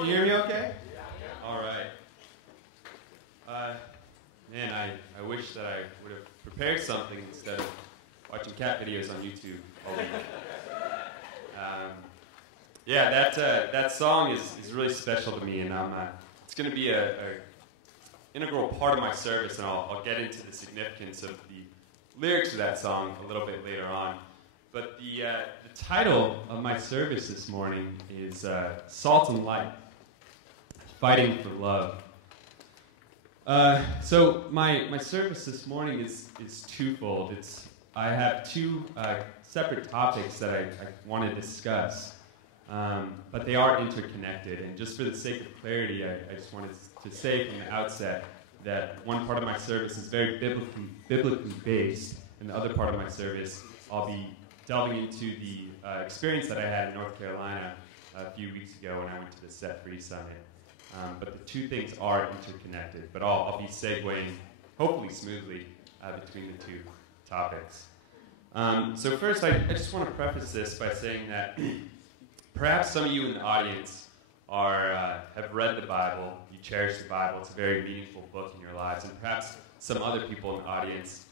Can you hear me okay? All right. Man, I wish that I would have prepared something instead of watching cat videos on YouTube all the time. That song is really special to me, and it's going to be a integral part of my service, and I'll get into the significance of the lyrics of that song a little bit later on. But the title of my service this morning is Salt and Light, Fighting for Love. So my service this morning is twofold. I have two separate topics that I want to discuss, but they are interconnected. And just for the sake of clarity, I just wanted to say from the outset that one part of my service is very biblically based, and the other part of my service, I'll be delving into the experience that I had in North Carolina a few weeks ago when I went to the Set Free Summit. But the two things are interconnected, but I'll be segueing, hopefully smoothly, between the two topics. So first, I just want to preface this by saying that perhaps some of you in the audience have read the Bible, you cherish the Bible, it's a very meaningful book in your lives, and perhaps some other people in the audience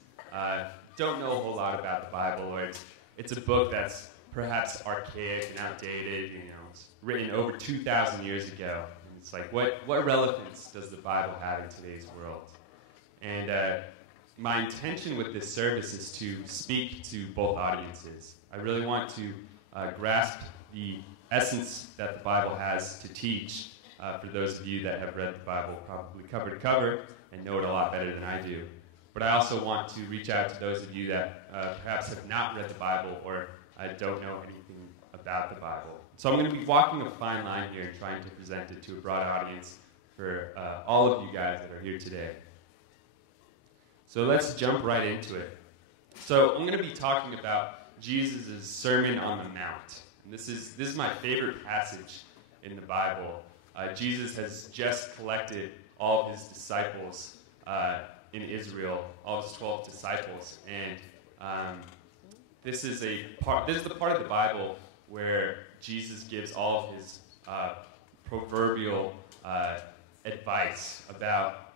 don't know a whole lot about the Bible, or it's a book that's perhaps archaic and outdated, it's written over 2,000 years ago. And it's like, what relevance does the Bible have in today's world? And my intention with this service is to speak to both audiences. I really want to grasp the essence that the Bible has to teach for those of you that have read the Bible probably cover to cover and know it a lot better than I do. But I also want to reach out to those of you that perhaps have not read the Bible or don't know anything about the Bible. So I'm going to be walking a fine line here and trying to present it to a broad audience for all of you guys that are here today. So let's jump right into it. So I'm going to be talking about Jesus' Sermon on the Mount. And this is my favorite passage in the Bible. Jesus has just collected all of his disciples in Israel, all of his 12 disciples, and this is the part of the Bible where Jesus gives all of his proverbial advice about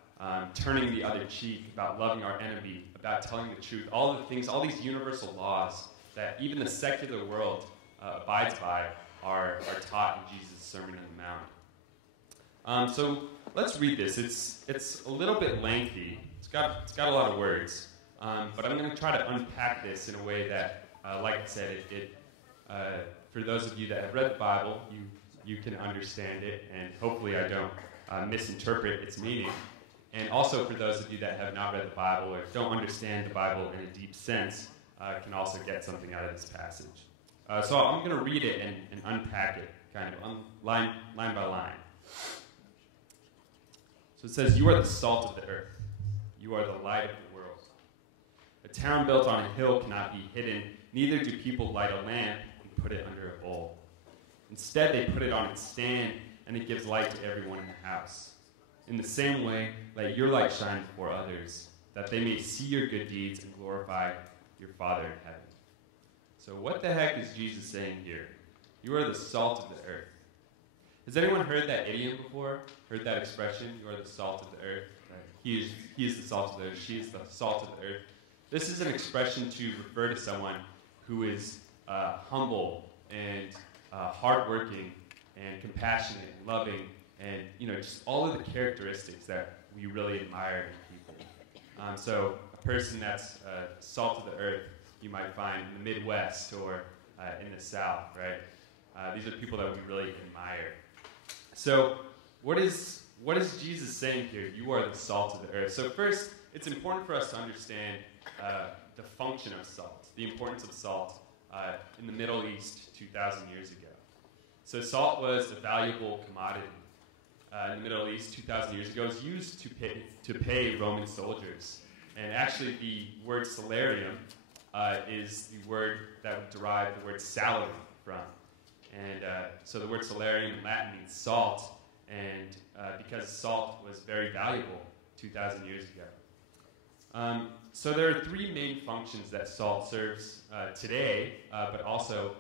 turning the other cheek, about loving our enemy, about telling the truth, all the things, all these universal laws that even the secular world abides by are taught in Jesus' Sermon on the Mount. So let's read this. It's a little bit lengthy. It's got a lot of words, but I'm going to try to unpack this in a way that, like I said, for those of you that have read the Bible, you can understand it, and hopefully I don't misinterpret its meaning. And also for those of you that have not read the Bible or don't understand the Bible in a deep sense, can also get something out of this passage. So I'm going to read it and unpack it, kind of line by line. So it says, "You are the salt of the earth. You are the light of the world. A town built on a hill cannot be hidden, neither do people light a lamp and put it under a bowl. Instead, they put it on its stand, and it gives light to everyone in the house. In the same way, let your light shine before others, that they may see your good deeds and glorify your Father in heaven." So what the heck is Jesus saying here? You are the salt of the earth. Has anyone heard that idiom before? Heard that expression? You are the salt of the earth. He is the salt of the earth. She is the salt of the earth. This is an expression to refer to someone who is humble and hardworking and compassionate and loving and just all of the characteristics that we really admire in people. So a person that's salt of the earth you might find in the Midwest or in the South, right? These are people that we really admire. So what is Jesus saying here? You are the salt of the earth. So first, it's important for us to understand the function of salt, the importance of salt in the Middle East 2,000 years ago. So salt was a valuable commodity in the Middle East 2,000 years ago. It was used to pay Roman soldiers. And actually the word salarium is the word that would derive the word salary from. And so the word salarium in Latin means salt, and because salt was very valuable 2,000 years ago. So there are three main functions that salt serves today, but also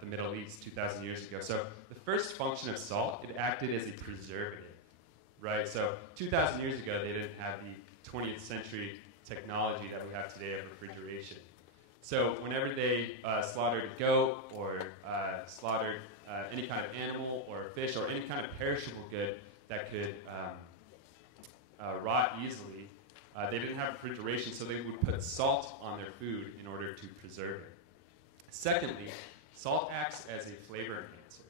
the Middle East 2,000 years ago. So the first function of salt, it acted as a preservative, right? So 2,000 years ago, they didn't have the 20th century technology that we have today of refrigeration. So whenever they slaughtered a goat or slaughtered any kind of animal or fish or any kind of perishable good that could rot easily, they didn't have refrigeration, so they would put salt on their food in order to preserve it. Secondly, salt acts as a flavor enhancer.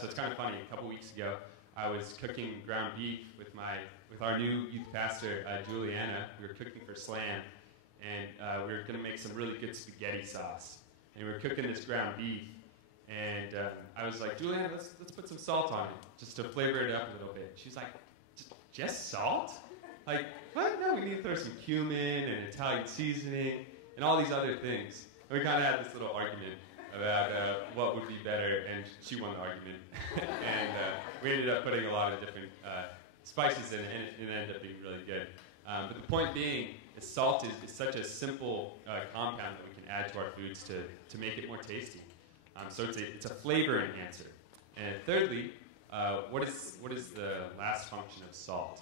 So it's kind of funny. A couple weeks ago, I was cooking ground beef with our new youth pastor, Juliana. We were cooking for Slam, and we were going to make some really good spaghetti sauce. And we were cooking this ground beef, and I was like, Juliana, let's put some salt on it, just to flavor it up a little bit. She's like, just salt? Like, what? No, we need to throw some cumin and Italian seasoning and all these other things. And we kind of had this little argument about what would be better, and she won the argument. And we ended up putting a lot of different spices in it, and it ended up being really good. But the point being, is salt is such a simple compound that we can add to our foods to make it more tasty. So it's a flavor enhancer. And thirdly, what is the last function of salt?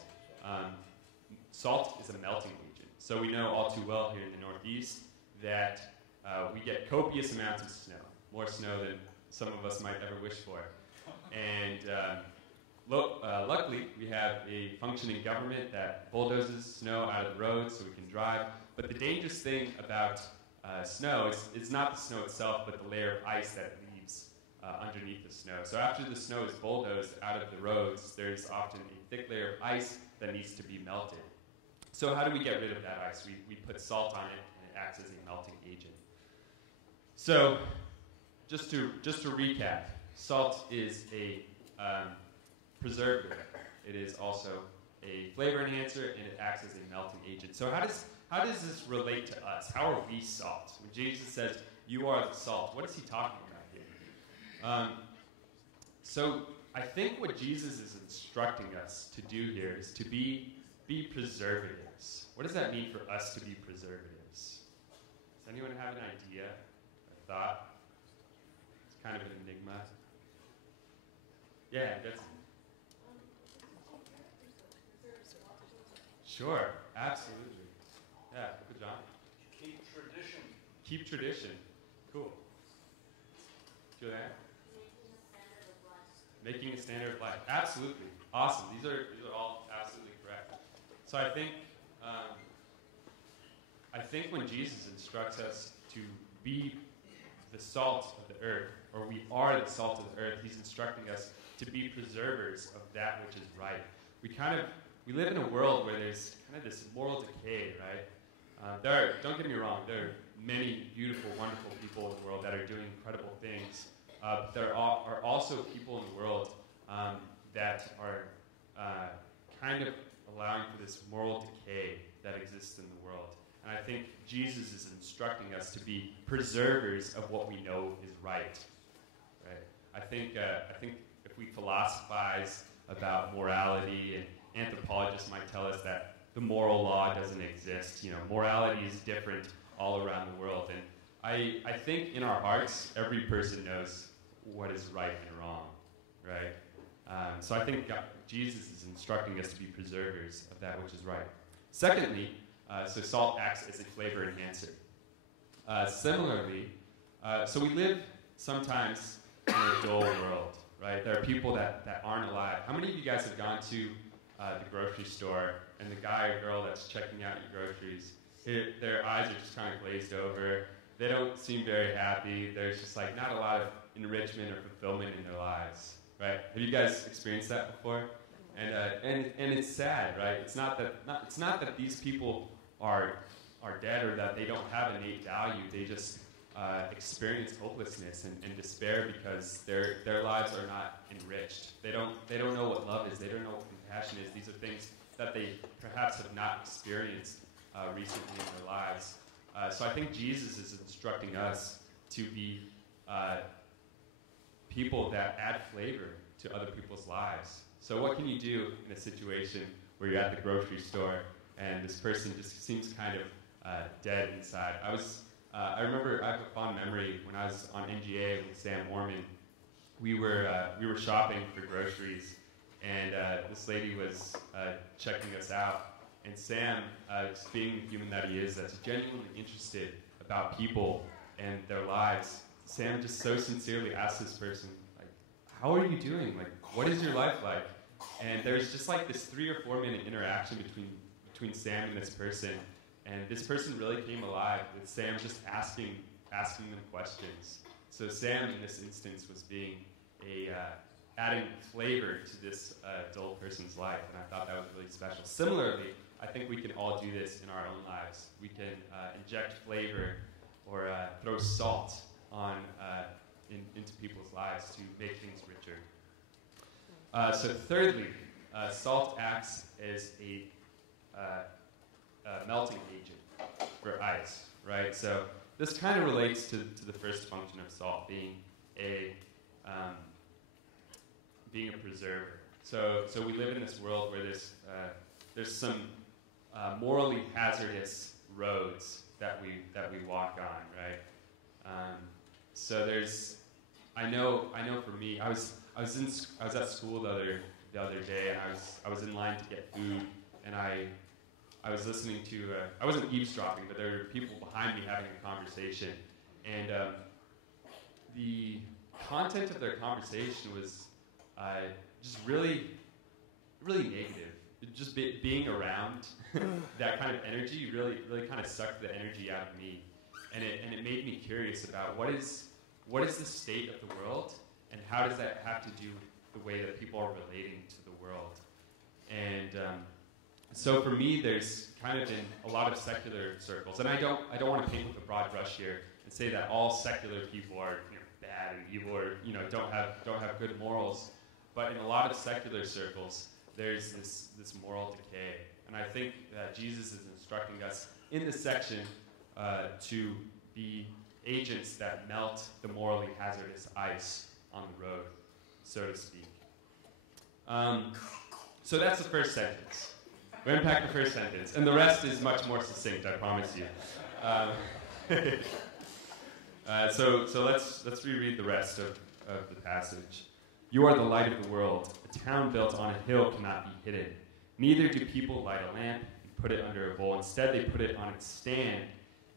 Salt is a melting agent. So we know all too well here in the Northeast that we get copious amounts of snow, more snow than some of us might ever wish for. And luckily, we have a functioning government that bulldozes snow out of the roads so we can drive. But the dangerous thing about snow is not the snow itself, but the layer of ice that leaves underneath the snow. So after the snow is bulldozed out of the roads, there's often a thick layer of ice that needs to be melted. So how do we get rid of that ice? We put salt on it, and it acts as a melting agent. So just to recap, salt is a preservative. It is also a flavor enhancer, and it acts as a melting agent. So how does this relate to us? How are we salt? When Jesus says, "You are the salt," what is he talking about here? So I think what Jesus is instructing us to do here is to be preservatives. What does that mean for us to be preservatives? Does anyone have an idea, a thought? It's kind of an enigma. Yeah, that's... Sure, absolutely. Yeah, good job. Keep tradition. Keep tradition. Cool. Julianne? Making a standard of life. Absolutely. Awesome. These are all absolutely correct. So I think when Jesus instructs us to be the salt of the earth, or we are the salt of the earth, he's instructing us to be preservers of that which is right. We live in a world where there's kind of this moral decay, right? Don't get me wrong, there are many beautiful, wonderful people in the world that are doing incredible things. There are also people in the world that are kind of allowing for this moral decay that exists in the world. And I think Jesus is instructing us to be preservers of what we know is right. Right? I think if we philosophize about morality, and anthropologists might tell us that the moral law doesn't exist. You know, morality is different all around the world. And I think in our hearts, every person knows what is right and wrong, right? So I think Jesus is instructing us to be preservers of that which is right. Secondly, so salt acts as a flavor enhancer. Similarly, so we live sometimes in a dull world, right? There are people that aren't alive. How many of you guys have gone to the grocery store, and the guy or girl that's checking out your groceries, their eyes are just kind of glazed over. They don't seem very happy. There's just like not a lot of enrichment or fulfillment in their lives, right? Have you guys experienced that before? And it's sad, right? It's not that these people are dead or that they don't have innate value. They just experience hopelessness and despair because their lives are not enriched. They don't know what love is. They don't know what compassion is. These are things that they perhaps have not experienced recently in their lives. So I think Jesus is instructing us to be people that add flavor to other people's lives. So what can you do in a situation where you're at the grocery store and this person just seems kind of dead inside? I was I remember I have a fond memory when I was on NGA with Sam Orman. We were shopping for groceries, and this lady was checking us out. And Sam, just being the human that he is, that's genuinely interested about people and their lives, Sam just so sincerely asked this person, like, how are you doing? Like, what is your life like? And there's just like this 3 or 4 minute interaction between Sam and this person. And this person really came alive with Sam just asking them questions. So Sam, in this instance, was being adding flavor to this dull person's life, and I thought that was really special. Similarly, I think we can all do this in our own lives. We can inject flavor or throw salt on into people's lives to make things richer. So thirdly, salt acts as a melting agent for ice, right? So this kind of relates to the first function of salt, being a preserver. So we live in this world where there's some morally hazardous roads that we walk on, right? So I know for me, I was at school the other day, and I was in line to get food, and I was listening to I wasn't eavesdropping, but there were people behind me having a conversation, and the content of their conversation was just really negative. Just being around that kind of energy really kind of sucked the energy out of me, and it made me curious about what is the state of the world, and how does that have to do with the way that people are relating to the world. And so for me, there's kind of been a lot of secular circles, and I don't want to paint with a broad brush here and say that all secular people are bad and evil or don't have good morals, but in a lot of secular circles, there's this moral decay. And I think that Jesus is instructing us in this section to be agents that melt the morally hazardous ice on the road, so to speak. So that's the first sentence. We unpack the first sentence, and the rest is much more succinct, I promise you. So let's reread the rest of the passage. You are the light of the world. A town built on a hill cannot be hidden. Neither do people light a lamp and put it under a bowl. Instead, they put it on its stand,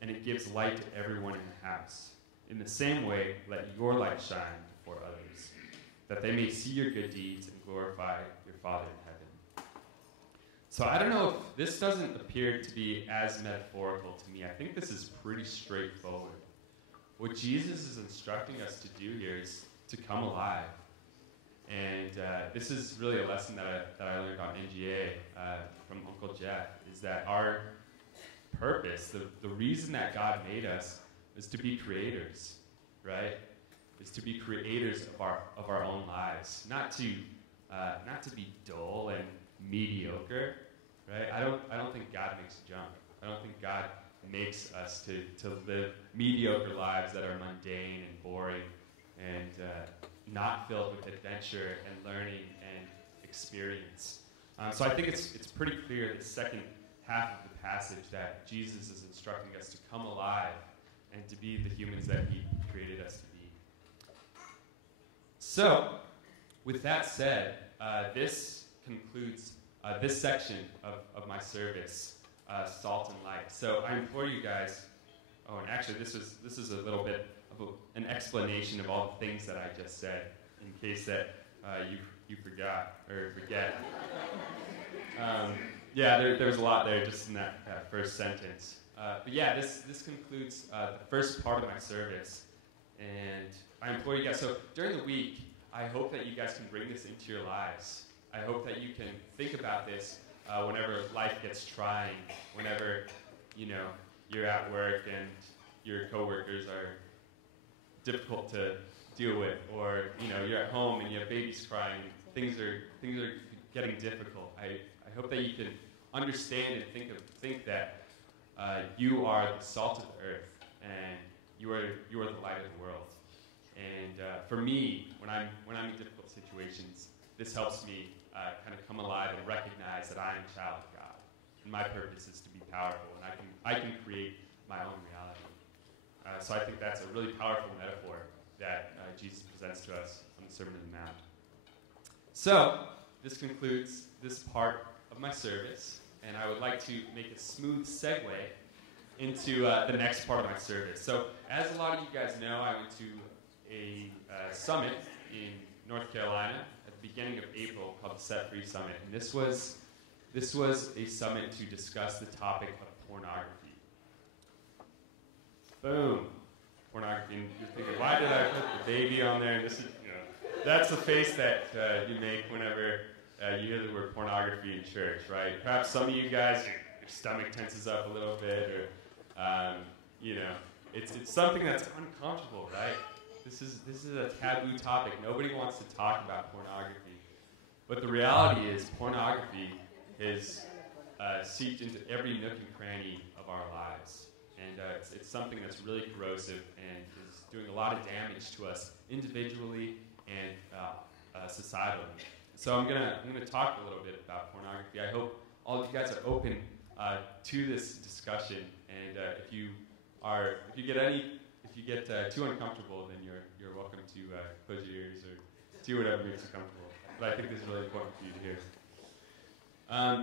and it gives light to everyone in the house. In the same way, let your light shine before others, that they may see your good deeds and glorify your Father in heaven. So I don't know if this doesn't appear to be as metaphorical to me. I think this is pretty straightforward. What Jesus is instructing us to do here is to come alive. And this is really a lesson that I learned on NGA from Uncle Jeff, is that our purpose, the reason that God made us, is to be creators, right? Is to be creators of our own lives, not to be dull and mediocre, right? I don't think God makes junk. I don't think God makes us to live mediocre lives that are mundane and boring and not filled with adventure and learning and experience. So I think it's pretty clear, the second half of the passage, that Jesus is instructing us to come alive and to be the humans that he created us to be. So, with that said, this concludes this section of my service, Salt and Light. So I implore you guys, and actually this is a little bit of an explanation of all the things that I just said, in case that you forgot or forget. There's a lot there just in that first sentence. But yeah, this concludes the first part of my service, and I implore you guys. So during the week, I hope that you guys can bring this into your lives. I hope that you can think about this whenever life gets trying, whenever you're at work and your coworkers are difficult to deal with, or you're at home and you have babies crying. Things are getting difficult. I hope that you can understand and think that you are the salt of the earth, and you are the light of the world. And for me, when I'm in difficult situations, this helps me kind of come alive and recognize that I am a child of God, and my purpose is to be powerful, and I can create my own reality. So I think that's a really powerful metaphor that Jesus presents to us on the Sermon on the Mount. So this concludes this part of my service, and I would like to make a smooth segue into the next part of my service. So as a lot of you guys know, I went to a summit in North Carolina at the beginning of April called the Set Free Summit. And this was a summit to discuss the topic of pornography. Boom. Pornography. And you're thinking, why did I put the baby on there? And this is, that's the face that you make whenever you hear the word pornography in church, right? Perhaps some of you guys, your stomach tenses up a little bit, or it's something that's uncomfortable, right? This is a taboo topic. Nobody wants to talk about pornography. But the reality is pornography is seeped into every nook and cranny of our lives. And it's something that's really corrosive and is doing a lot of damage to us individually and societally. So I'm gonna talk a little bit about pornography. I hope all of you guys are open to this discussion. And if you get too uncomfortable, then you're welcome to close your ears or do whatever makes you comfortable. But I think this is really important for you to hear.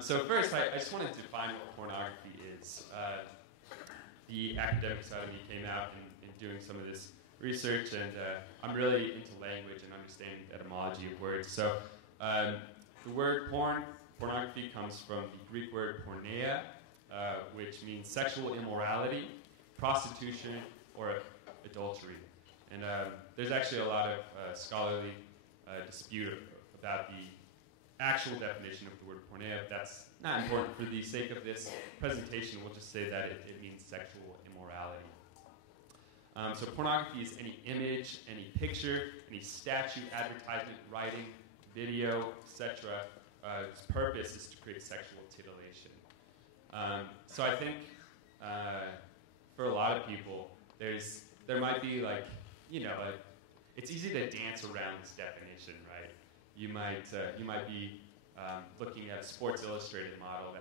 So first, I just want to define what pornography is. The academic side of me came out in doing some of this research, and I'm really into language and understanding the etymology of words. So the word pornography comes from the Greek word porneia, which means sexual immorality, prostitution, or adultery. And there's actually a lot of scholarly dispute about the actual definition of the word porneia. That's not important for the sake of this presentation. We'll just say that it means sexual immorality. So pornography is any image, any picture, any statue, advertisement, writing, video, etc. Its purpose is to create sexual titillation. So I think for a lot of people, there might be it's easy to dance around this definition, right? You might be looking at a Sports Illustrated model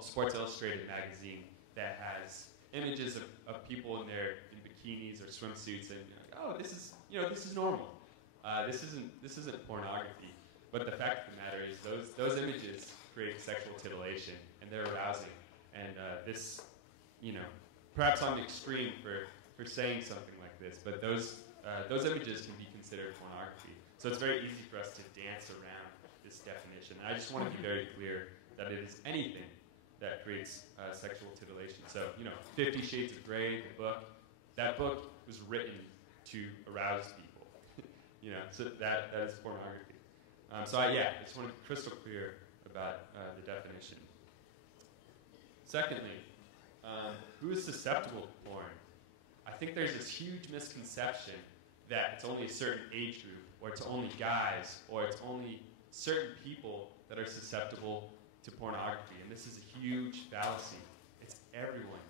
Sports Illustrated magazine that has images of people in bikinis or swimsuits, and you're like, oh, this is normal. This isn't pornography. But the fact of the matter is, those images create sexual titillation, and they're arousing. And this, perhaps I'm extreme for saying something like this, but those images can be considered pornography. So it's very easy for us to dance around this definition. And I just want to be very clear that it is anything that creates sexual titillation. So, 50 Shades of Grey, the book, that book was written to arouse people. So that is pornography. I just want to be crystal clear about the definition. Secondly, who is susceptible to porn? I think there's this huge misconception that it's only a certain age group, or it's only guys, or it's only certain people that are susceptible to pornography. And this is a huge fallacy. It's everyone.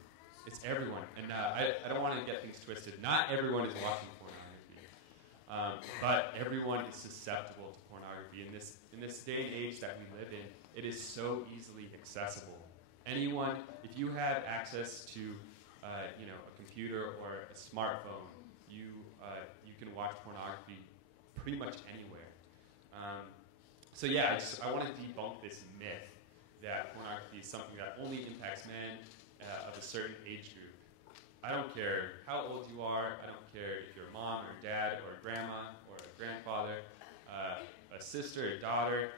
It's everyone. And I don't want to get things twisted. Not everyone is watching pornography. But everyone is susceptible to pornography. In this day and age that we live in, it is so easily accessible. Anyone, if you have access to a computer or a smartphone, you can watch pornography pretty much anywhere. I want to debunk this myth that pornography is something that only impacts men of a certain age group. I don't care how old you are. I don't care if you're a mom or a dad or a grandma or a grandfather, a sister, a daughter,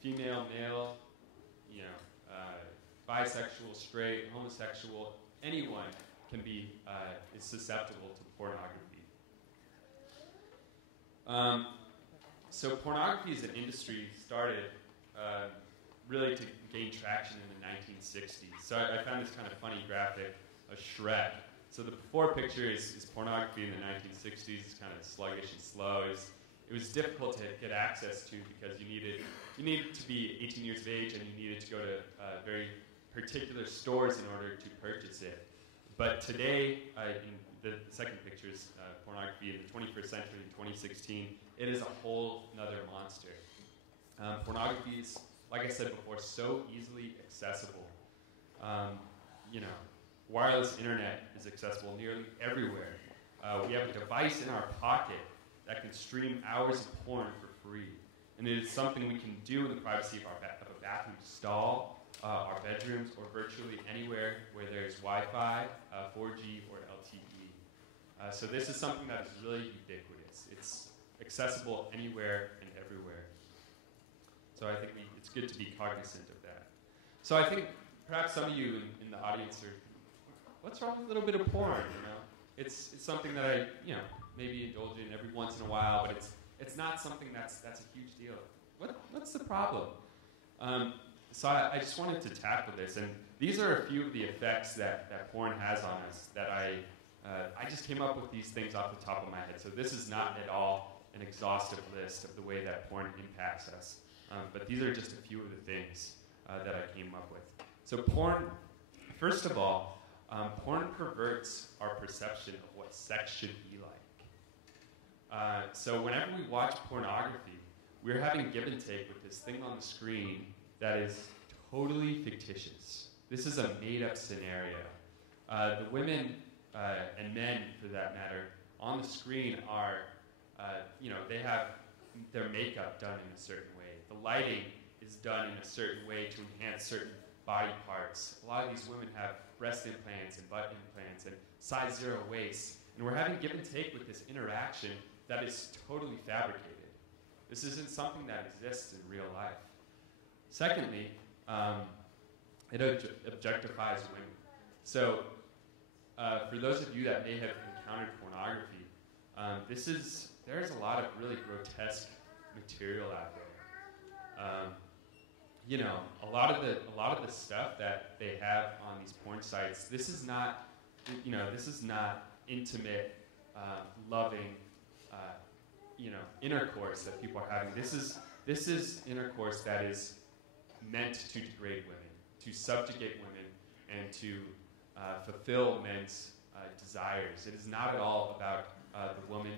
female, male, bisexual, straight, homosexual. Anyone can is susceptible to pornography. So pornography as an industry started really to gain traction in the 1960s. So I found this kind of funny graphic of Shrek. So the before picture is pornography in the 1960s. It's kind of sluggish and slow. It was difficult to get access to because you needed to be 18 years of age, and you needed to go to very particular stores in order to purchase it. But today, in the second picture is pornography in the 21st century, in 2016. It is a whole nother monster. Pornography is, like I said before, so easily accessible. Wireless internet is accessible nearly everywhere. We have a device in our pocket that can stream hours of porn for free. And it is something we can do in the privacy of of a bathroom stall, our bedrooms, or virtually anywhere where there's Wi-Fi, 4G, or LTE. So this is something that is really ubiquitous. It's accessible anywhere and everywhere. So I think it's good to be cognizant of that. So I think perhaps some of you in the audience are, what's wrong with a little bit of porn? You know, it's something that I maybe indulge in every once in a while, but it's not something that's a huge deal. What's the problem? So I just wanted to tackle this, and these are a few of the effects that porn has on us. That I just came up with these things off the top of my head. So this is not at all an exhaustive list of the way that porn impacts us, but these are just a few of the things that I came up with. So porn, first of all, porn perverts our perception of what sex should be like. So whenever we watch pornography, we're having give and take with this thing on the screen that is totally fictitious. This is a made-up scenario. The women and men, for that matter, on the screen are, they have their makeup done in a certain way. The lighting is done in a certain way to enhance certain body parts. A lot of these women have breast implants and butt implants and size 0 waists. And we're having give and take with this interaction that is totally fabricated. This isn't something that exists in real life. Secondly, it objectifies women. So for those of you that may have encountered pornography, there's a lot of really grotesque material out there. A lot of the stuff that they have on these porn sites, this is not intimate, loving, intercourse that people are having. This is intercourse that is meant to degrade women, to subjugate women, and to fulfill men's desires. It is not at all about the woman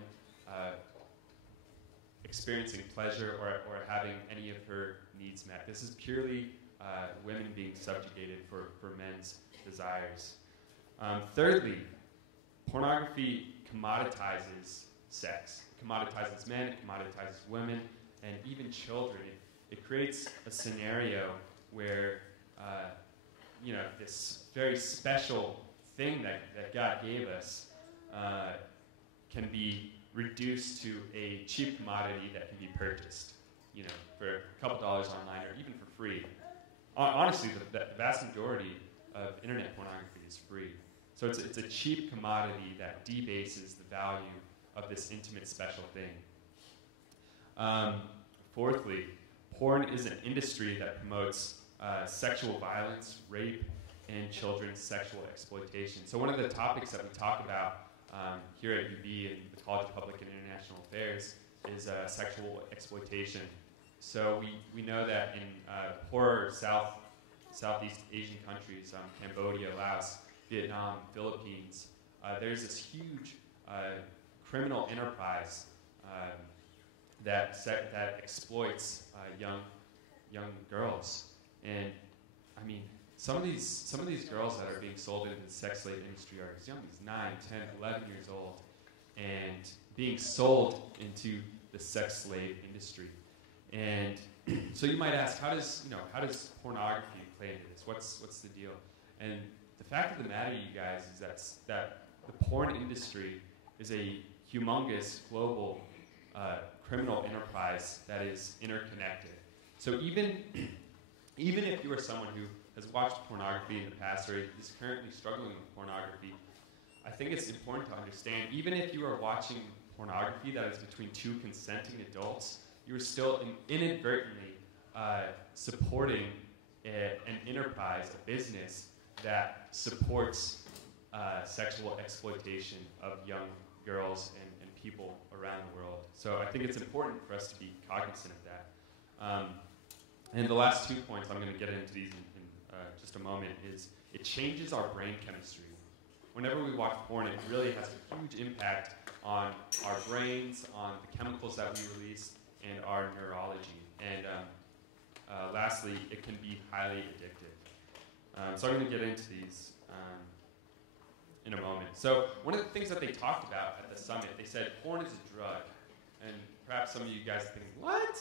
experiencing pleasure or having any of her needs met. This is purely women being subjugated for men's desires. Thirdly, pornography commoditizes sex. It commoditizes men, it commoditizes women, and even children. It creates a scenario where this very special thing that God gave us can be reduced to a cheap commodity that can be purchased, for a couple dollars online or even for free. Honestly, the vast majority of internet pornography is free. So it's a cheap commodity that debases the value of this intimate special thing. Fourthly, porn is an industry that promotes sexual violence, rape, and children's sexual exploitation. So one of the topics that we talk about here at UB in the College of Public and International Affairs is sexual exploitation. So we know that in poorer Southeast Asian countries, Cambodia, Laos, Vietnam, Philippines, there's this huge criminal enterprise that exploits young girls. And I mean, some of these girls that are being sold into the sex slave industry are as young as 9, 10, 11 years old, and being sold into the sex slave industry. And so you might ask, how does pornography play into this? What's the deal? And the fact of the matter, you guys, is that the porn industry is a humongous global criminal enterprise that is interconnected. So even if you are someone who has watched pornography in the past or is currently struggling with pornography, I think it's important to understand, even if you are watching pornography that is between two consenting adults, you are still inadvertently supporting an enterprise, a business that supports sexual exploitation of young girls and people around the world. So I think it's important for us to be cognizant of that. And the last 2 points, I'm going to get into these in just a moment, is it changes our brain chemistry. Whenever we watch porn, it really has a huge impact on our brains, on the chemicals that we release, and our neurology. And lastly, it can be highly addictive. So I'm going to get into these. in a moment. So one of the things that they talked about at the summit, they said porn is a drug. And perhaps some of you guys think, what?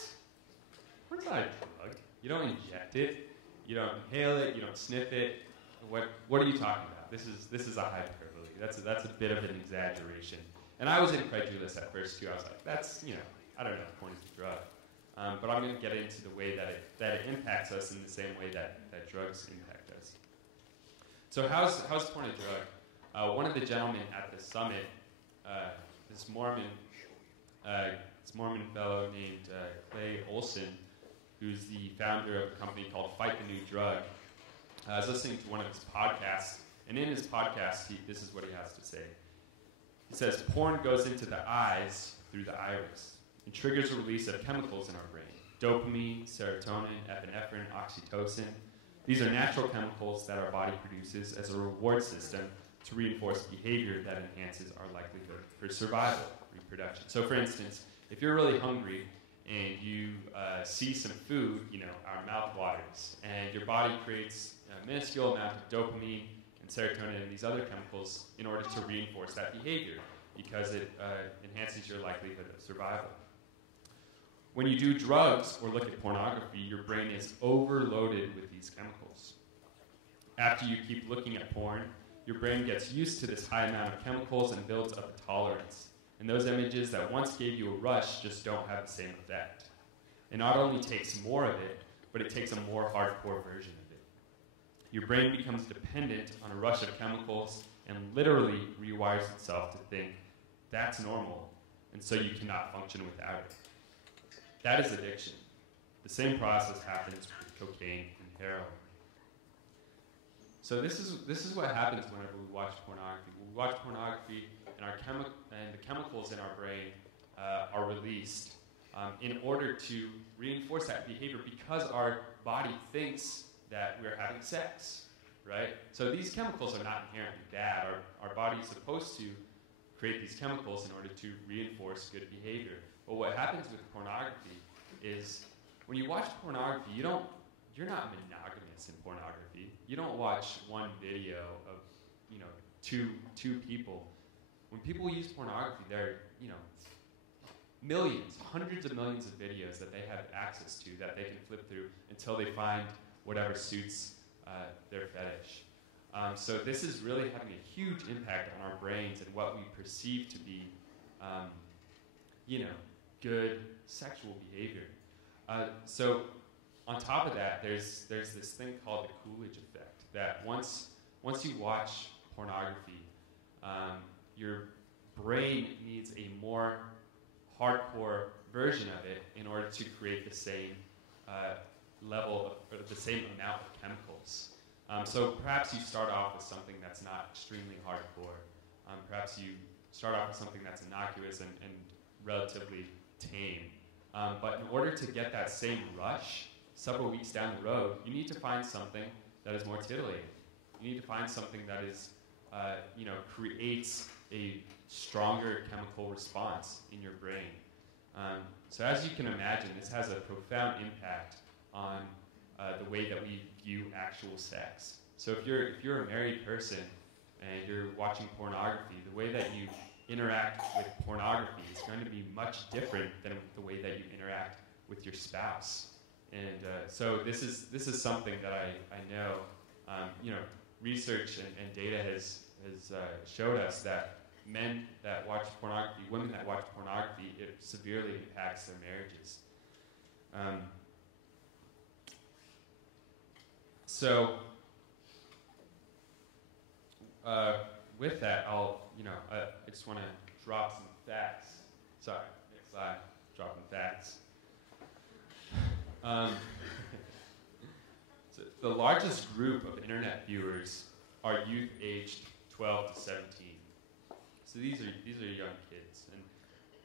Porn's not a drug. You don't inject it. You don't inhale it. You don't sniff it. What are you talking about? This is a hyperbole. That's a bit of an exaggeration. And I was incredulous at first too. I was like, that's, I don't know if porn is a drug. But I'm going to get into the way that it impacts us in the same way that drugs impact us. So how's porn a drug? One of the gentlemen at the summit, this Mormon fellow named Clay Olson, who's the founder of a company called Fight the New Drug. I was listening to one of his podcasts, and in his podcast, this is what he has to say. He says, porn goes into the eyes through the iris and triggers the release of chemicals in our brain. Dopamine, serotonin, epinephrine, oxytocin. These are natural chemicals that our body produces as a reward system to reinforce behavior that enhances our likelihood for survival, reproduction. So for instance, if you're really hungry and you see some food, our mouth waters, and your body creates a minuscule amount of dopamine and serotonin and these other chemicals in order to reinforce that behavior because it enhances your likelihood of survival. When you do drugs or look at pornography, your brain is overloaded with these chemicals. After you keep looking at porn, your brain gets used to this high amount of chemicals and builds up a tolerance. And those images that once gave you a rush just don't have the same effect. It not only takes more of it, but it takes a more hardcore version of it. Your brain becomes dependent on a rush of chemicals and literally rewires itself to think that's normal, and so you cannot function without it. That is addiction. The same process happens with cocaine and heroin. So this is what happens whenever we watch pornography. When we watch pornography, and the chemicals in our brain are released in order to reinforce that behavior because our body thinks that we're having sex, right? So these chemicals are not inherently bad. Our body is supposed to create these chemicals in order to reinforce good behavior. But what happens with pornography is when you watch pornography, you're not monogamous in pornography. You don't watch one video of two people. When people use pornography, there are millions, hundreds of millions of videos that they have access to that they can flip through until they find whatever suits their fetish. So this is really having a huge impact on our brains and what we perceive to be, good sexual behavior. So on top of that, there's this thing called the Coolidge effect. That once you watch pornography, your brain needs a more hardcore version of it in order to create the same level or the same amount of chemicals. So perhaps you start off with something that's not extremely hardcore. Perhaps you start off with something that's innocuous and relatively tame. But in order to get that same rush several weeks down the road, you need to find something that is more titillating. You need to find something that is, creates a stronger chemical response in your brain. So as you can imagine, this has a profound impact on the way that we view actual sex. So if you're a married person and you're watching pornography, the way that you interact with pornography is going to be much different than the way that you interact with your spouse. And so this is something that I know, research and data has showed us that men that watch pornography, women that watch pornography, it severely impacts their marriages. With that, I just want to drop some facts. Sorry, next slide, dropping facts. So the largest group of internet viewers are youth aged 12 to 17. So these are young kids, and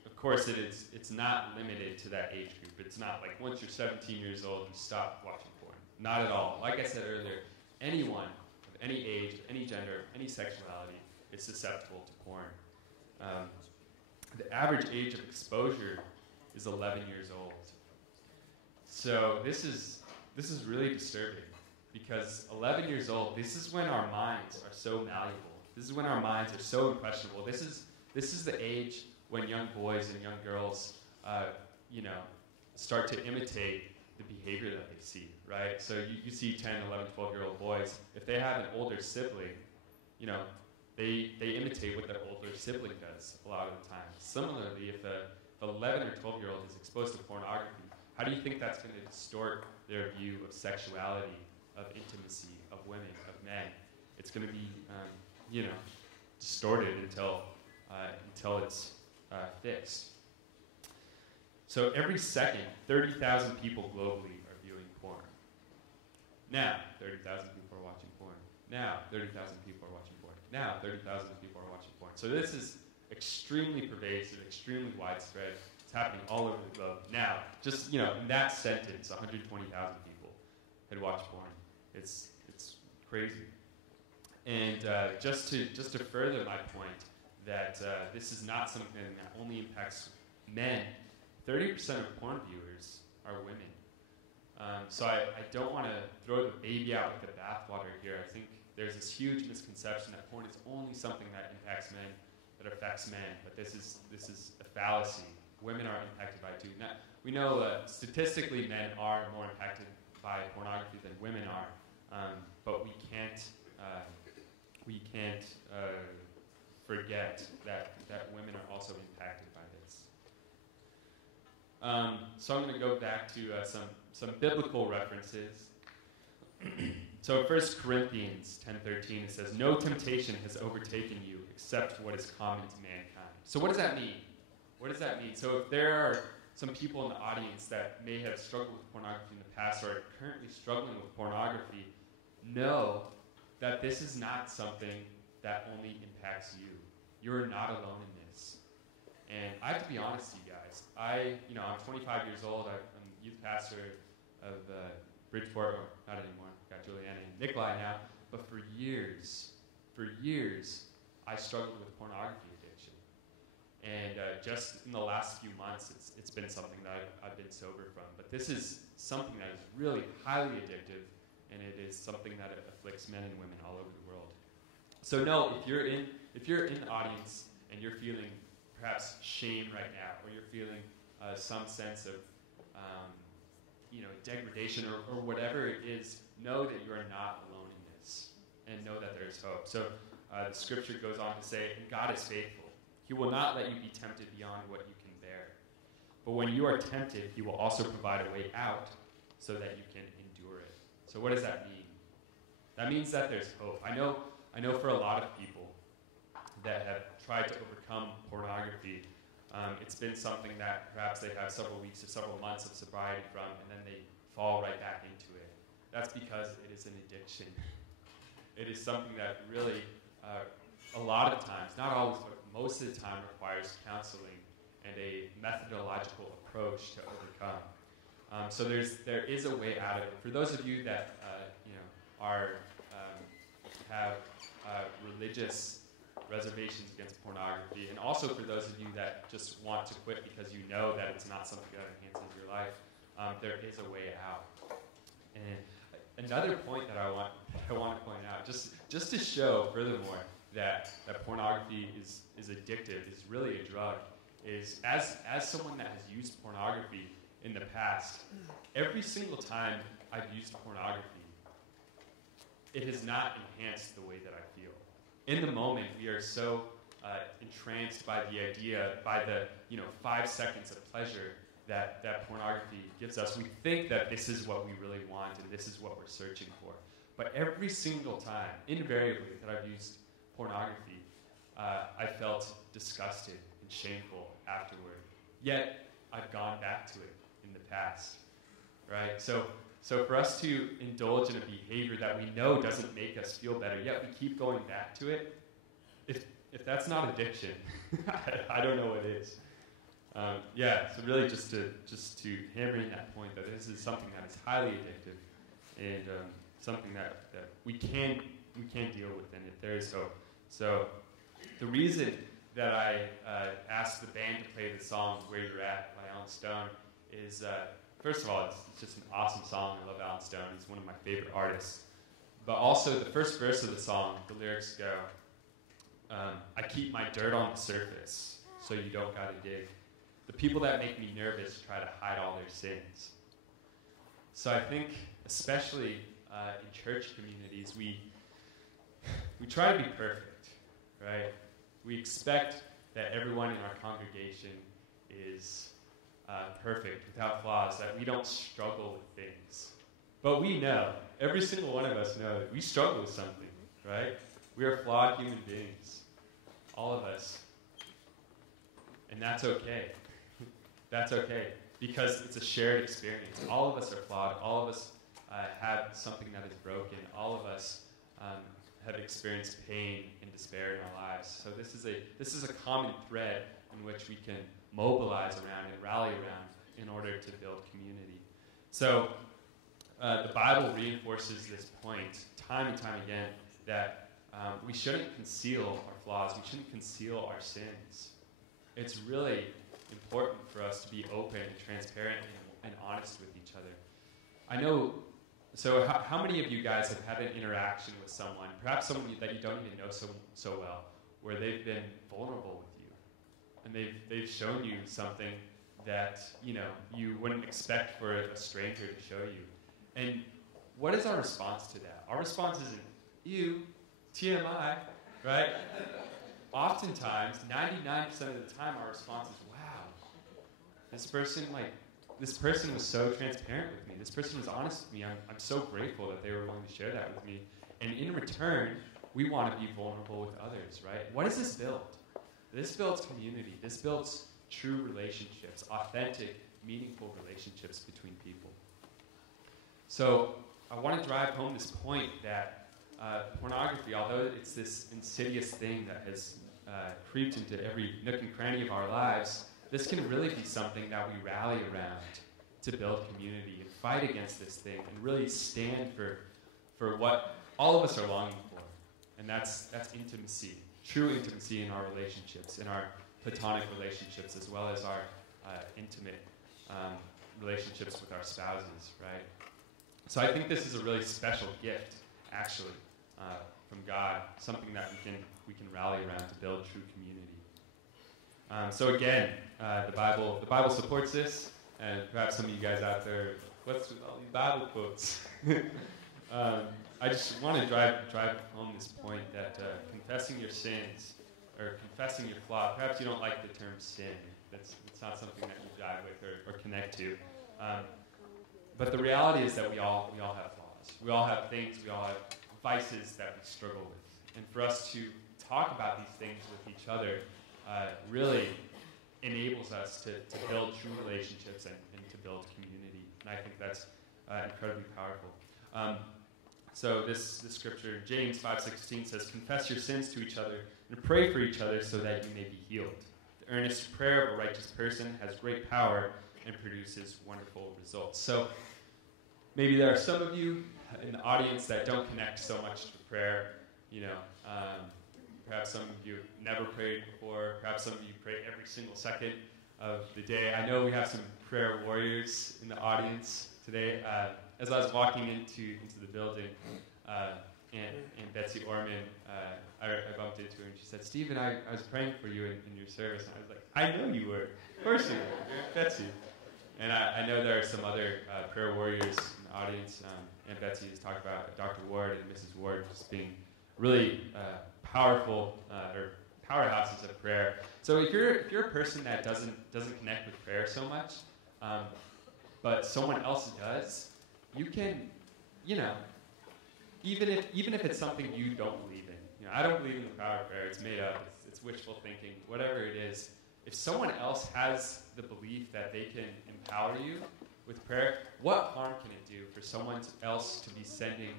of course it's not limited to that age group. It's not like once you're 17 years old you stop watching porn. Not at all. Like I said earlier, anyone of any age, any gender, any sexuality is susceptible to porn. The average age of exposure is 11 years old. So this is really disturbing because 11 years old, this is when our minds are so malleable. This is when our minds are so impressionable. This is the age when young boys and young girls, start to imitate the behavior that they see, right? So you see 10, 11, 12-year-old boys. If they have an older sibling, they imitate what their older sibling does a lot of the time. Similarly, if an 11 or 12-year-old is exposed to pornography, how do you think that's going to distort their view of sexuality, of intimacy, of women, of men? It's going to be, distorted until it's fixed. So every second, 30,000 people globally are viewing porn. Now, 30,000 people are watching porn. Now, 30,000 people are watching porn. Now, 30,000 people are watching porn. So this is extremely pervasive, extremely widespread. It's happening all over the globe. Now, just, in that sentence, 120,000 people had watched porn. It's crazy. And just to further my point that this is not something that only impacts men, 30% of porn viewers are women. So I don't want to throw the baby out with the bathwater here. I think there's this huge misconception that porn is only something that impacts men, that affects men, but this is a fallacy. Women are impacted by it too. Now, we know statistically men are more impacted by pornography than women are, but we can't forget that women are also impacted by this. So I'm going to go back to some biblical references. So 1 Corinthians 10:13, it says, "No temptation has overtaken you except what is common to mankind." So what does that mean? What does that mean? So if there are some people in the audience that may have struggled with pornography in the past or are currently struggling with pornography, know that this is not something that only impacts you. You're not alone in this. And I have to be honest with you guys. I'm 25 years old. I'm youth pastor of Bridgeport, or not anymore. Got Juliana and Nikolai now. But for years, I struggled with pornography addiction. And just in the last few months, it's been something that I've been sober from. But this is something that is really highly addictive, and it is something that afflicts men and women all over the world. So no, if you're in the audience and you're feeling perhaps shame right now, or you're feeling some sense of degradation or whatever it is, know that you are not alone in this, and know that there is hope. So the scripture goes on to say, "And God is faithful. He will not let you be tempted beyond what you can bear. But when you are tempted, he will also provide a way out so that you can endure it." So what does that mean? That means that there's hope. I know for a lot of people that have tried to overcome pornography, it's been something that perhaps they have several weeks or several months of sobriety from, and then they fall right back into it. That's because it is an addiction. It is something that really, a lot of times, not always, but most of the time, requires counseling and a methodological approach to overcome. So there is a way out of it. For those of you that have religious reservations against pornogaphy, and also for those of you that just want to quit because you know that it's not something that enhances your life, there is a way out. And another point that I want to point out, just to show furthermore that pornography is addictive, is really a drug, is as someone that has used pornography in the past, every single time I've used pornography, it has not enhanced the way that I feel. In the moment, we are so entranced by the idea, by the 5 seconds of pleasure that pornography gives us. We think that this is what we really want and this is what we're searching for. But every single time, invariably, that I've used pornography, I felt disgusted and shameful afterward. Yet, I've gone back to it in the past, right? So for us to indulge in a behavior that we know doesn't make us feel better, yet we keep going back to it, if that's not addiction, I don't know what is. So really just to hammer in that point that this is something that is highly addictive and something that we can deal with, and if there is hope. So the reason that I asked the band to play the song "Where You're At" by Alan Stone is, first of all, it's just an awesome song. I love Alan Stone. He's one of my favorite artists. But also the first verse of the song, the lyrics go, I keep my dirt on the surface, so you don't got to dig. The people that make me nervous try to hide all their sins. So I think, especially in church communities, we try to be perfect, right? We expect that everyone in our congregation is perfect, without flaws, that we don't struggle with things. But we know, every single one of us know that we struggle with something, right? We are flawed human beings, all of us. And that's okay. That's okay, because it's a shared experience. All of us are flawed. All of us have something that is broken. All of us have experienced pain and despair in our lives. So this is a common thread in which we can mobilize around and rally around in order to build community. So the Bible reinforces this point time and time again that we shouldn't conceal our flaws. We shouldn't conceal our sins. It's really important for us to be open and transparent and honest with each other. I know, so how many of you guys have had an interaction with someone, perhaps someone that you don't even know so well, where they've been vulnerable with you, and they've shown you something that you wouldn't expect for a stranger to show you? And what is our response to that? Our response isn't, ew, TMI, right? Oftentimes, 99% of the time, our response is, wow, this person was so transparent with me. This person was honest with me. I'm so grateful that they were willing to share that with me. And in return, we want to be vulnerable with others, right? What does this build? This builds community. This builds true relationships, authentic, meaningful relationships between people. So I want to drive home this point that pornography, although it's this insidious thing that has creeped into every nook and cranny of our lives, this can really be something that we rally around to build community and fight against this thing and really stand for what all of us are longing for. And that's intimacy, true intimacy in our relationships, in our platonic relationships, as well as our intimate relationships with our spouses, right? So I think this is a really special gift, actually, from God, something that we can rally around to build true community. So again, the Bible supports this, and perhaps some of you guys out there, what's with all these Bible quotes? I just want to drive home this point that confessing your sins, or confessing your flaw, perhaps you don't like the term sin. It's not something that you jive with or connect to. But the reality is that we all have flaws. We all have things, we all have vices that we struggle with. And for us to talk about these things with each other really enables us to build true relationships and to build community. And I think that's incredibly powerful. So this scripture, James 5:16 says, "Confess your sins to each other and pray for each other so that you may be healed. The earnest prayer of a righteous person has great power and produces wonderful results." So maybe there are some of you in the audience that don't connect so much to prayer. Perhaps some of you have never prayed before. Perhaps some of you pray every single second of the day. I know we have some prayer warriors in the audience today. As I was walking into the building, and Betsy Orman, I bumped into her and she said, "Stephen, I was praying for you in your service." And I was like, "I know you were. Of course you were. You're Betsy." And I know there are some other prayer warriors in the audience, and Betsy has talked about Dr. Ward and Mrs. Ward just being really powerful or powerhouses of prayer. So if you're a person that doesn't connect with prayer so much, but someone else does, you can, even if it's something you don't believe in. I don't believe in the power of prayer. It's made up. It's wishful thinking. Whatever it is, if someone else has the belief that they can empower you with prayer, what harm can it do for someone else to be sending,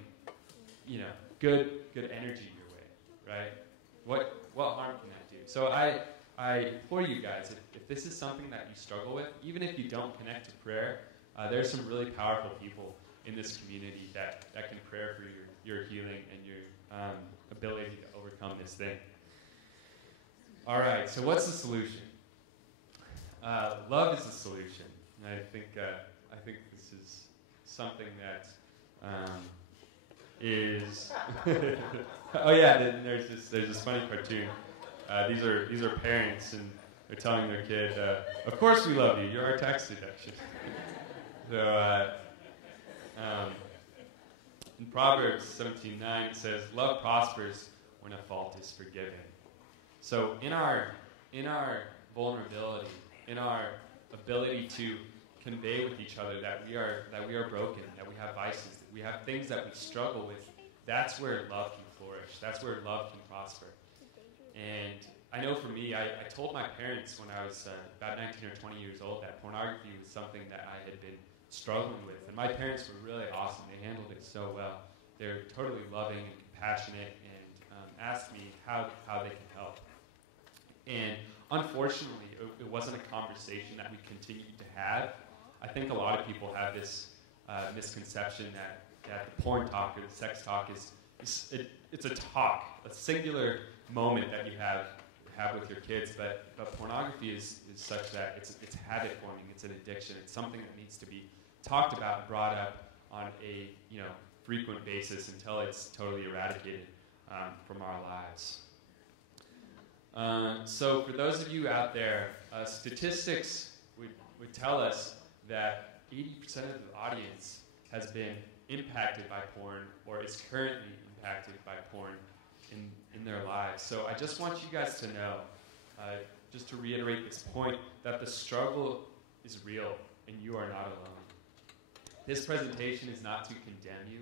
good energy your way, right? What harm can that do? So I implore you guys, if this is something that you struggle with, even if you don't connect to prayer, there's some really powerful people in this community that can pray for your healing and your ability to overcome this thing. All right, so what's the solution? Love is the solution. And I think this is something that is oh yeah, there's this funny cartoon. These are parents and they're telling their kid, "Of course we love you. You're our tax deduction." So in Proverbs 17:9 it says, "Love prospers when a fault is forgiven." So in our vulnerability, in our ability to convey with each other that we are broken, that we have vices, that we have things that we struggle with, that's where love can flourish. That's where love can prosper. And I know for me, I told my parents when I was about 19 or 20 years old that pornography was something that I had been struggling with. And my parents were really awesome. They handled it so well. They're totally loving and compassionate and asked me how they can help. And unfortunately, it wasn't a conversation that we continued to have. I think a lot of people have this misconception that the porn talk or the sex talk it's a talk, a singular moment that you have with your kids, but pornography is such that it's habit forming, it's an addiction, it's something that needs to be talked about and brought up on a frequent basis until it's totally eradicated from our lives. So for those of you out there, statistics would tell us that 80% of the audience has been impacted by porn or is currently impacted by porn in their lives. So I just want you guys to know, just to reiterate this point, that the struggle is real and you are not alone. This presentation is not to condemn you.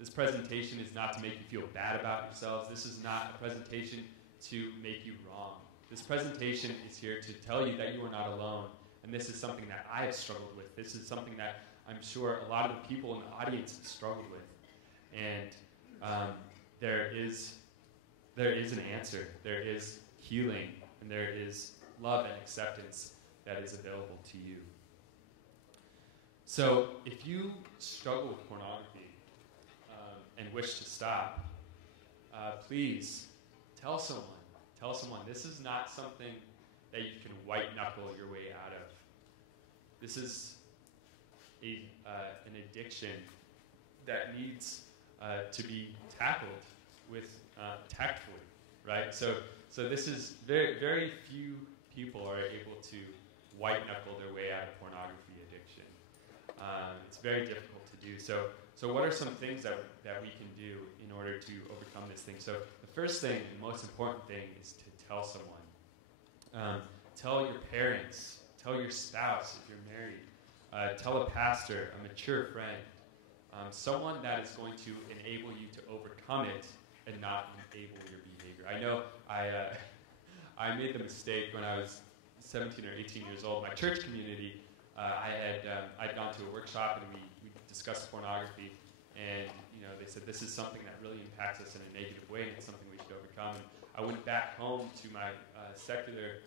This presentation is not to make you feel bad about yourselves. This is not a presentation to make you wrong. This presentation is here to tell you that you are not alone, and this is something that I have struggled with. This is something that I'm sure a lot of the people in the audience have struggled with, and there is an answer. There is healing, and there is love and acceptance that is available to you. So if you struggle with pornography and wish to stop, please tell someone. Tell someone. This is not something that you can white knuckle your way out of. This is an addiction that needs to be tackled with tactfully, right? So this is very, very few people are able to white knuckle their way out of pornography addiction. It's very difficult to do. So what are some things that we can do in order to overcome this thing? So the first thing, the most important thing, is to tell someone. Tell your parents. Tell your spouse if you're married. Tell a pastor, a mature friend, someone that is going to enable you to overcome it and not enable your behavior. I know I made the mistake when I was 17 or 18 years old. My church community, I'd gone to a workshop and we discussed pornography, and they said this is something that really impacts us in a negative way, and it's something we should overcome. And I went back home to my secular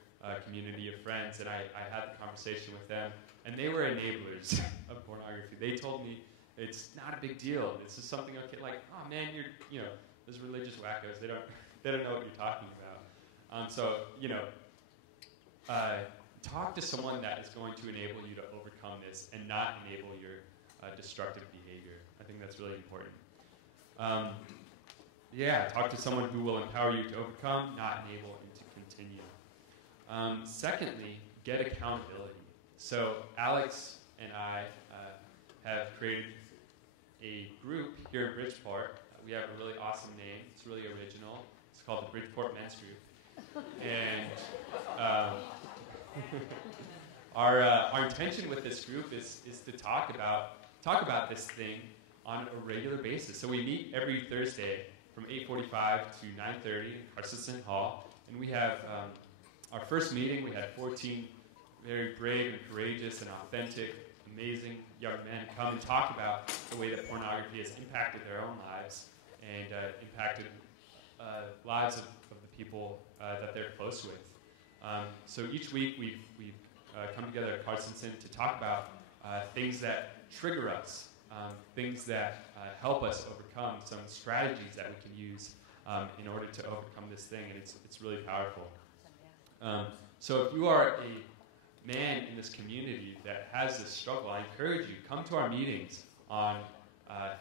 community of friends, and I had the conversation with them, and they were enablers of pornography. They told me it's not a big deal. This is something okay. Like, oh man, those religious wackos. They don't know what you're talking about. Talk to someone that is going to enable you to overcome this and not enable your destructive behavior. I think that's really important. Talk to someone who will empower you to overcome, not enable, and to continue. Secondly, get accountability. So Alex and I have created a group here in Bridgeport. We have a really awesome name. It's really original. It's called the Bridgeport Men's Group. And our intention with this group is to talk about this thing on a regular basis. So we meet every Thursday from 8:45 to 9:30 in Carson Hall, and we have our first meeting. We had 14 very brave and courageous and authentic, amazing young men come and talk about the way that pornography has impacted their own lives and impacted lives of the people that they're close with. So each week we've come together at Carsonson to talk about things that trigger us, things that help us overcome, some strategies that we can use in order to overcome this thing, and it's really powerful. So if you are a man in this community that has this struggle, I encourage you, come to our meetings on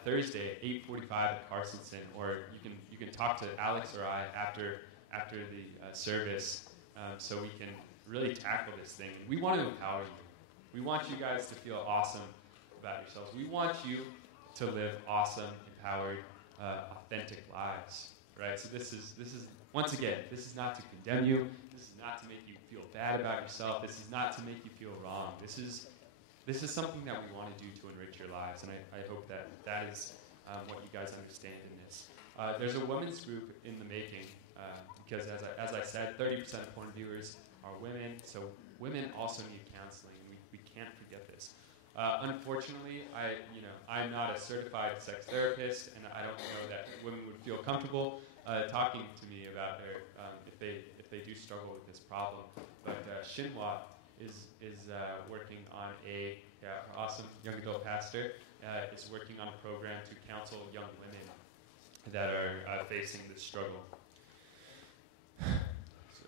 Thursday at 8:45 at Carsonson, or you can talk to Alex or I after the service, so we can really tackle this thing. We want to empower you. We want you guys to feel awesome about yourselves. We want you to live awesome, empowered, authentic lives, right? So this is once again, this is not to condemn you. This is not to make you feel bad about yourself. This is not to make you feel wrong. This is something that we want to do to enrich your lives, and I hope that is what you guys understand in this. There's a women's group in the making, because as I said, 30% of porn viewers are women, so women also need counseling, and we can't forget this. Unfortunately, I'm not a certified sex therapist, and I don't know that women would feel comfortable talking to me about if they do struggle with this problem. But Shinhwa is working on our awesome young adult pastor is working on a program to counsel young women that are facing this struggle. So,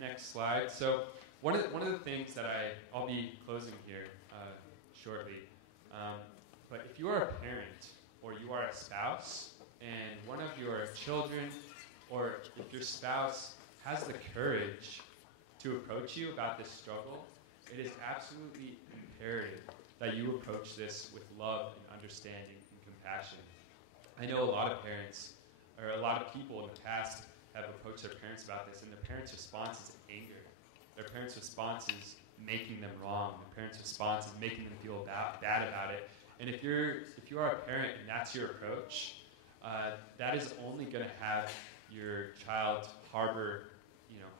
next slide. So one of the things that I'll be closing here shortly. But if you are a parent or you are a spouse and one of your children, or if your spouse has the courage to approach you about this struggle, it is absolutely imperative that you approach this with love and understanding and compassion. I know a lot of parents, or a lot of people in the past have approached their parents about this, and their parents' response is anger. Their parents' response is making them wrong. Their parents' response is making them feel bad about it. And if you are a parent and that's your approach, that is only going to have your child harbor,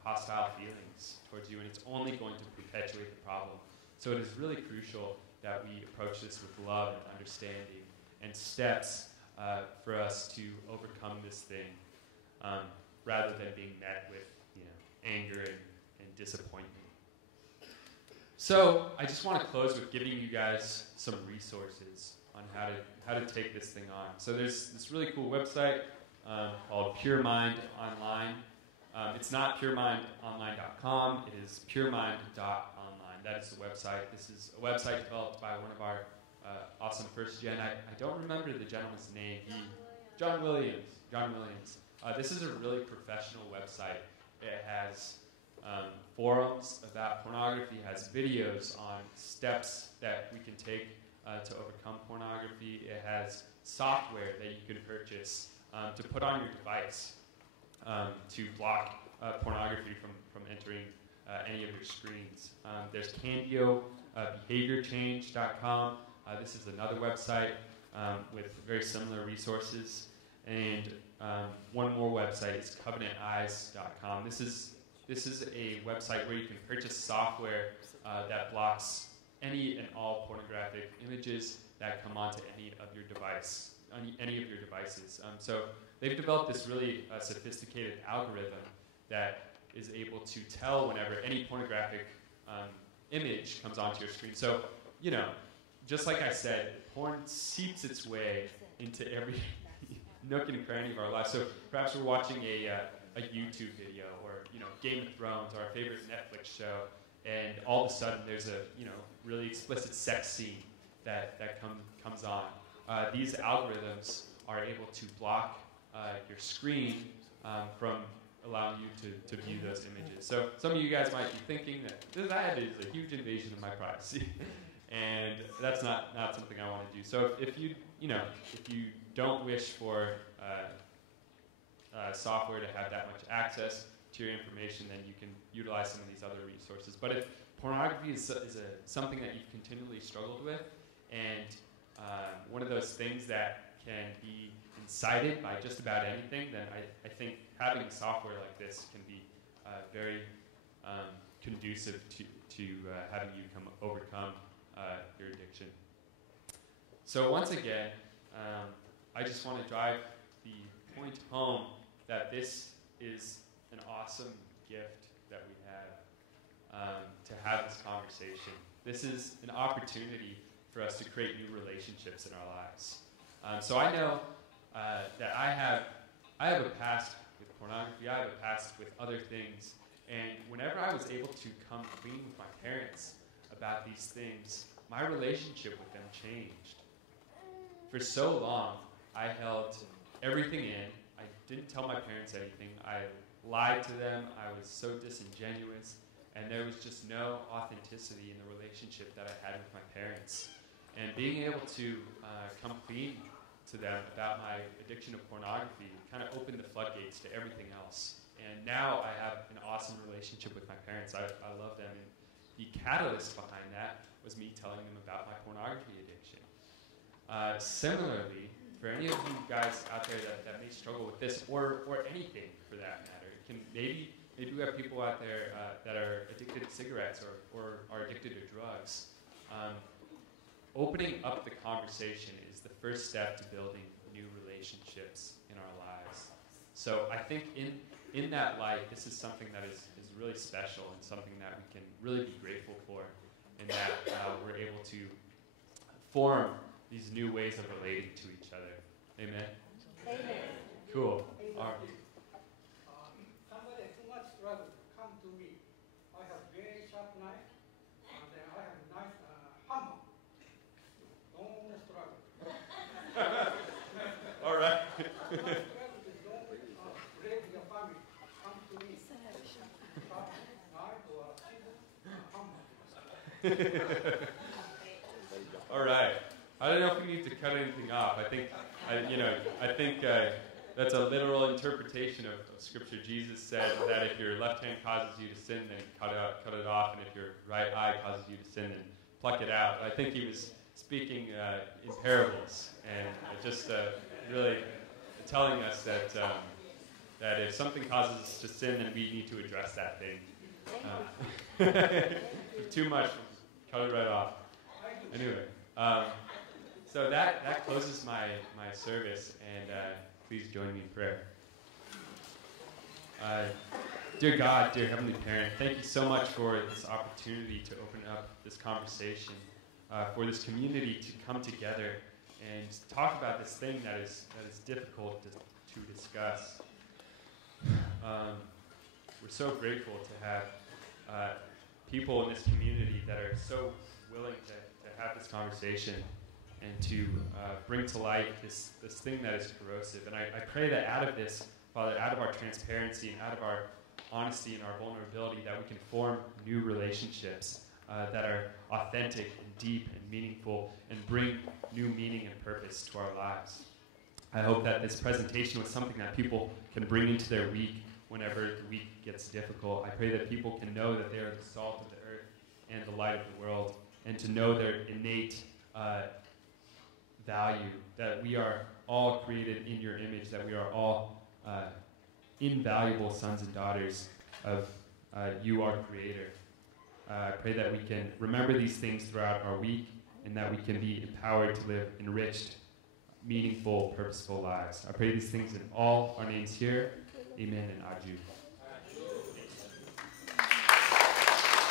hostile feelings towards you, and it's only going to perpetuate the problem. So it is really crucial that we approach this with love and understanding and steps for us to overcome this thing, rather than being met with anger and disappointment. So I just want to close with giving you guys some resources on how to take this thing on. So there's this really cool website called Pure Mind Online. It's not puremindonline.com. It is puremind.online. That is the website. This is a website developed by one of our awesome first gen. I don't remember the gentleman's name. John Williams. This is a really professional website. It has forums about pornography, has videos on steps that we can take to overcome pornography. It has software that you can purchase to put on your device to block pornography from entering any of your screens. There's Candio, behaviorchange.com. This is another website with very similar resources. And one more website is covenanteyes.com. This is a website where you can purchase software that blocks any and all pornographic images that come onto any of your devices. So they've developed this really sophisticated algorithm that is able to tell whenever any pornographic image comes onto your screen. So, just like I said, porn seeps its way into every nook and cranny of our lives. So perhaps we're watching a YouTube video, or Game of Thrones, or our favorite Netflix show, and all of a sudden there's a really explicit sex scene that comes on. These algorithms are able to block your screen from allowing you to view those images. So some of you guys might be thinking that is a huge invasion of my privacy, and that's not something I want to do. So if you don't wish for software to have that much access to your information, then you can utilize some of these other resources. But if pornography is something that you've continually struggled with, and one of those things that can be incited by just about anything, then I think having software like this can be very conducive to having you overcome your addiction. So once again, I just want to drive the point home that this is an awesome gift that we have to have this conversation. This is an opportunity for us to create new relationships in our lives. So I know that I have a past with pornography. I have a past with other things. And whenever I was able to come clean with my parents about these things, my relationship with them changed. for so long, I held everything in. I didn't tell my parents anything. I lied to them. I was so disingenuous. And there was just no authenticity in the relationship that I had with my parents. And being able to come clean to them about my addiction to pornography kind of opened the floodgates to everything else. And now I have an awesome relationship with my parents. I love them. And the catalyst behind that was me telling them about my pornography addiction. Similarly, for any of you guys out there that may struggle with this, or anything for that matter, it can maybe we have people out there that are addicted to cigarettes or are addicted to drugs. Opening up the conversation is the first step to building new relationships in our lives. So I think in that light, this is something that is really special and something that we can really be grateful for, and that we're able to form these new ways of relating to each other. Amen? Amen. Cool. Amen. All right. Somebody too much struggle come to me. I have very sharp knife, and then I have nice hammer. Don't struggle. All right. Don't struggle, don't break your family. Come to me. Sharp knife or scissors, hammer. All right. I don't know if we need to cut anything off. I think that's a literal interpretation of Scripture. Jesus said that if your left hand causes you to sin, then cut it off, and if your right eye causes you to sin, then pluck it out. I think he was speaking in parables, and just really telling us that that if something causes us to sin, then we need to address that thing. If too much, cut it right off. Anyway. So that closes my service, and please join me in prayer. Dear God, dear Heavenly Parent, thank you so much for this opportunity to open up this conversation, for this community to come together and talk about this thing that is difficult to discuss. We're so grateful to have people in this community that are so willing to have this conversation and to bring to light this thing that is corrosive. And I pray that out of this, Father, out of our transparency and out of our honesty and our vulnerability, that we can form new relationships that are authentic and deep and meaningful and bring new meaning and purpose to our lives. I hope that this presentation was something that people can bring into their week whenever the week gets difficult. I pray that people can know that they are the salt of the earth and the light of the world, and to know their innate value, that we are all created in your image, that we are all invaluable sons and daughters of you, our Creator. I pray that we can remember these things throughout our week, and that we can be empowered to live enriched, meaningful, purposeful lives. I pray these things in all our names here. Amen and Aju.